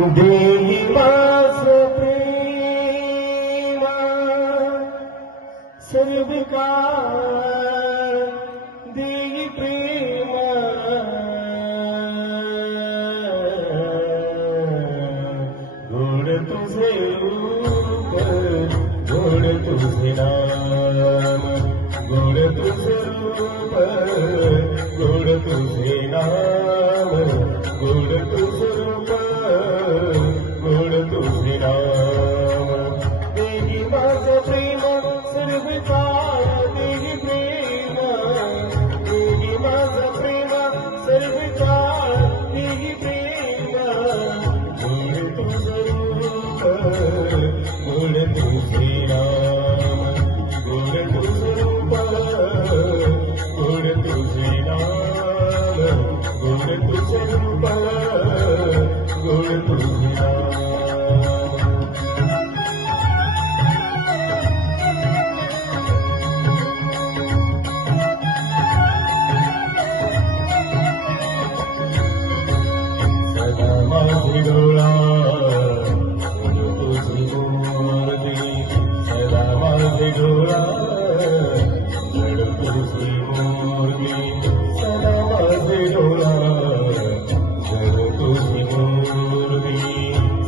देही मास प्रेमा सर्वकाळ देही प्रेमा गोड तुझे रूप गोड तुझे नाम गोड तुझे रूप गोड तुझे नाम गोड तुझे रूप गोड तुझे नाम देही माझं प्रेम सर्व काळ देही प्रेम देही माझं प्रेम सर्व काळ देही प्रेम गोड तुझं रूप गोड तुझे नाम गोड तुझं रूप गोड तुझे नाम गोड तुझे रूप गोड तुझे नाम सदा माझी डोळा तुझी मूर्ती सदा माझी डोळा तुझी मूर्ती सदा माझी डोळा तुझी मूर्ती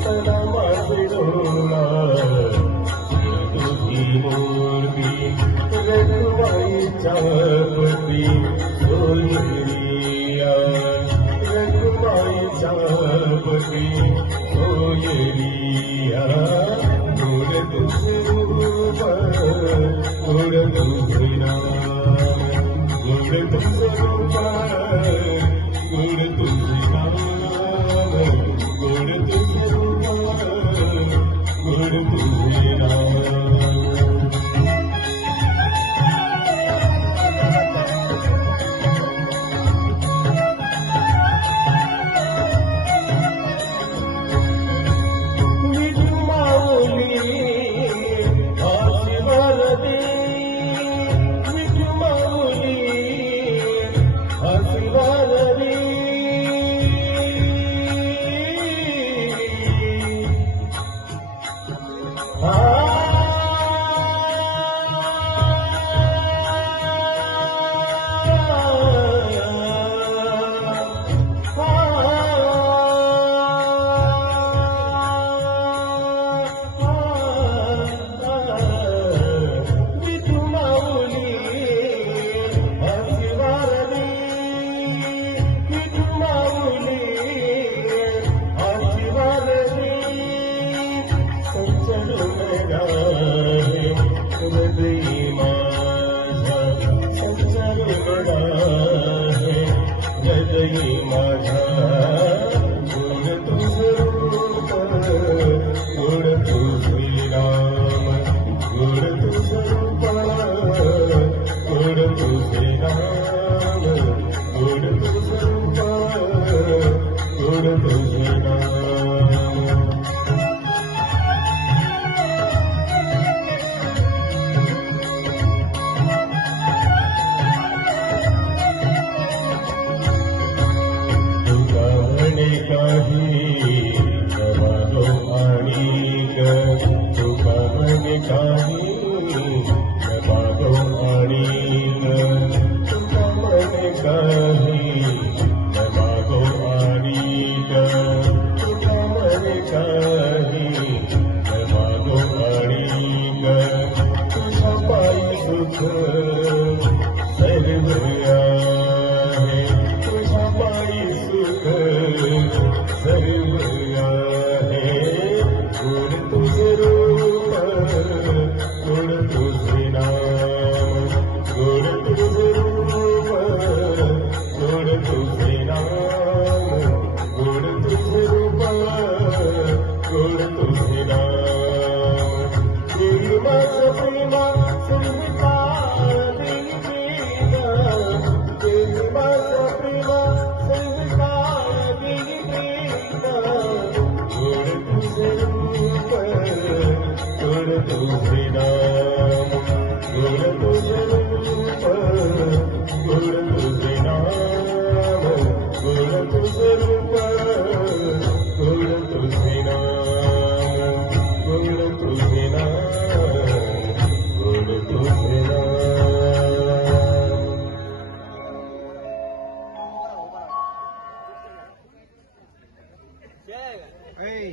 सदा माझी डोळा तुझी मूर्ती रघुबाईच्या पती सोयरिया रघुबाईच्या पती सोयरिया गोड तुझे रूप गोड तुझे नाम गोड तुझे रूप गोड तुझे नाम गोड तुझे रूप गोड तुझे नाम गोड तुझे रूप गोड तुझे नाम गोड तुझे रूप गोड तुझे नाम गोड तुझे रूप गोड तुझे नाम काही जवालो आणिक तुका म्हणे काही जवालो आणिक तुका म्हणे काही जवालो आणिक तुका म्हणे काही जवालो आणिक तुझ्या पायी सुख सर्व आहे तुझ्या पायी सुख सर्व आहे गोड तुझे रूप गोड तुझे नाम गोड तुझे रूप गोड तुझे नाम गोड तुझे रूप गोड तुझे नाम देही माझं प्रेमा सर्व काळ देही प्रेमा देही माझं प्रेमा सर्व काळ देही प्रेमा गोड तुझे रूप गोड तुझे नाम गोड तुझे रूप गोड तुझे नाम गोड तुझे रूप गोड तुझे ही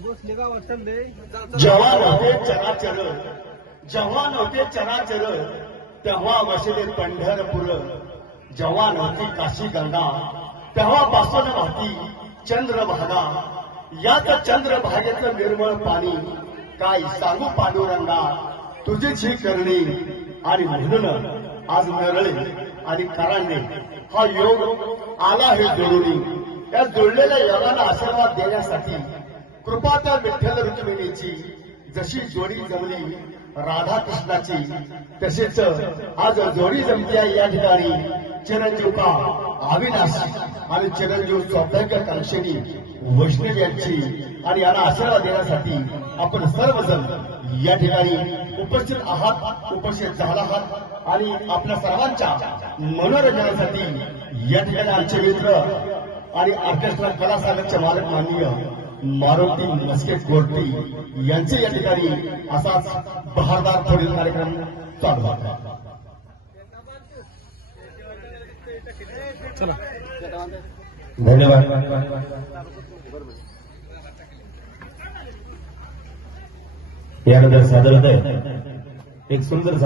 बसले गावात चाललंय. जेव्हा नव्हते चराचर, जेव्हा नव्हते चराचर, तेव्हा वसले पंढरपूर. जेव्हा नव्हती काशी गंगा, तेव्हापासून वाहती चंद्रभागा. याच चंद्रभागेचं निर्मळ पाणी काय सांगू पांडुरंगा, तुझीच ही करणी. आणि म्हणून आज नरळे आणि करांडे हा योग आला हे जोडून. या जोडलेल्या योगाला आशीर्वाद देण्यासाठी कृपाता विठ्ठल रुक्मिणीची जशी जोडी जमली राधाकृष्णाची, तसेच आज जोडी जमती आहे या ठिकाणी चिरंजीव का अविनाशी आणि चिरंजीव सौभाग्य कांक्षणी वैष्णव यांची. आणि यांना आशीर्वाद देण्यासाठी आपण सर्वजण या ठिकाणी उपस्थित आहात, उपस्थित झाला आहात. आणि आपल्या सर्वांच्या मनोरंजनासाठी या ठिकाणी आमचे मित्र आणि ऑर्केस्ट्रा कलासागरचे मालक माननीय मारुती मस्के कोर्टी यांचे या ठिकाणी असाच बहारदार पुढील कार्यक्रम चालू आहे. धन्यवाद. यानंतर सादर होत आहे एक सुंदर